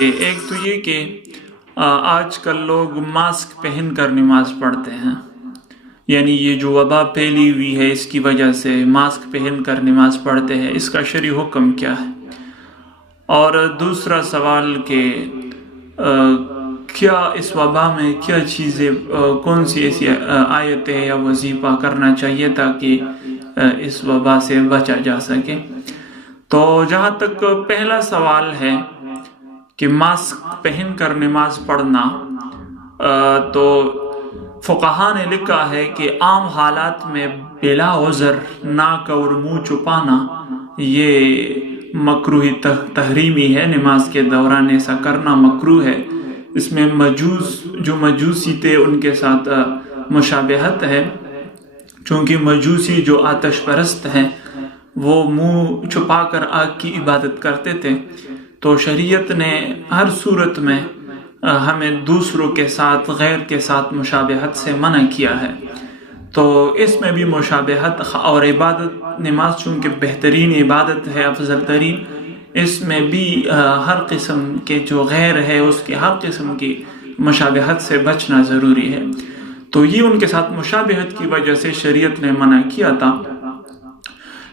ایک تو یہ کہ آج کل لوگ ماسک پہن کر نماز پڑھتے ہیں، یعنی یہ جو وبا پھیلی ہوئی ہے اس کی وجہ سے ماسک پہن کر نماز پڑھتے ہیں، اس کا شرعی حکم کیا ہے؟ اور دوسرا سوال کہ کیا اس وبا میں کیا چیزیں کون سی ایسی آیتیں یا وظیفہ کرنا چاہیے تاکہ اس وبا سے بچا جا سکے؟ تو جہاں تک پہلا سوال ہے کہ ماسک پہن کر نماز پڑھنا، تو فقہاء نے لکھا ہے کہ عام حالات میں بلا عذر ناک اور منہ چھپانا یہ مکروہ تحریمی ہے، نماز کے دوران ایسا کرنا مکروہ ہے۔ اس میں جو مجوسی تھے ان کے ساتھ مشابہت ہے، چونکہ مجوسی جو آتش پرست ہیں وہ منہ چھپا کر آگ کی عبادت کرتے تھے، تو شریعت نے ہر صورت میں ہمیں دوسروں کے ساتھ غیر کے ساتھ مشابہت سے منع کیا ہے۔ تو اس میں بھی مشابہت اور عبادت، نماز چونکہ بہترین عبادت ہے، افضل ترین، اس میں بھی ہر قسم کے جو غیر ہے اس کی ہر قسم کی مشابہت سے بچنا ضروری ہے۔ تو یہ ان کے ساتھ مشابہت کی وجہ سے شریعت نے منع کیا تھا۔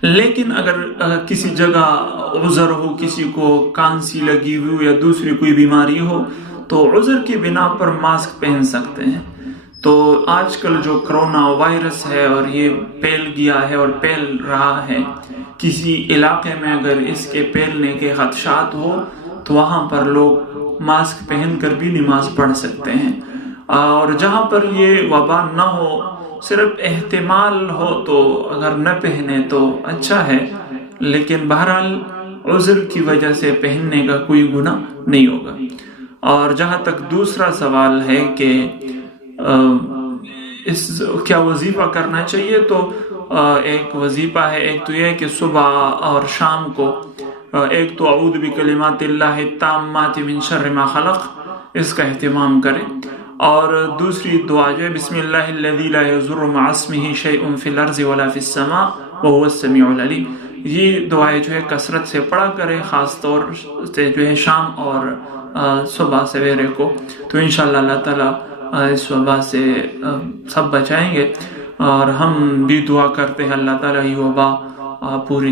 لیکن اگر کسی جگہ عذر ہو، کسی کو کانسی لگی ہوئی ہو یا دوسری کوئی بیماری ہو، تو عذر کی بنا پر ماسک پہن سکتے ہیں۔ تو آج کل جو کرونا وائرس ہے اور یہ پھیل گیا ہے اور پھیل رہا ہے، کسی علاقے میں اگر اس کے پھیلنے کے خدشات ہو تو وہاں پر لوگ ماسک پہن کر بھی نماز پڑھ سکتے ہیں، اور جہاں پر یہ وبا نہ ہو، صرف احتمال ہو تو اگر نہ پہنے تو اچھا ہے، لیکن بہرحال عذر کی وجہ سے پہننے کا کوئی گناہ نہیں ہوگا۔ اور جہاں تک دوسرا سوال ہے کہ کیا وظیفہ کرنا چاہیے، تو ایک وظیفہ ہے، ایک تو یہ ہے کہ صبح اور شام کو ایک تو اعوذ بکلمات اللہ التامات من شر ما خلق، اس کا اہتمام کریں، اور دوسری دعا جو ہے بسم اللہ الذی لا یضر مع اسمہ شیء فی الارض ولا فی السماء وہو السمیع العلیم، یہ دعائیں جو ہے کثرت سے پڑھا کریں، خاص طور سے جو ہے شام اور صبح سویرے کو، تو انشاءاللہ اللہ تعالیٰ اس وبا سے سب بچائیں گے۔ اور ہم بھی دعا کرتے ہیں اللہ تعالیٰ یہ وبا پوری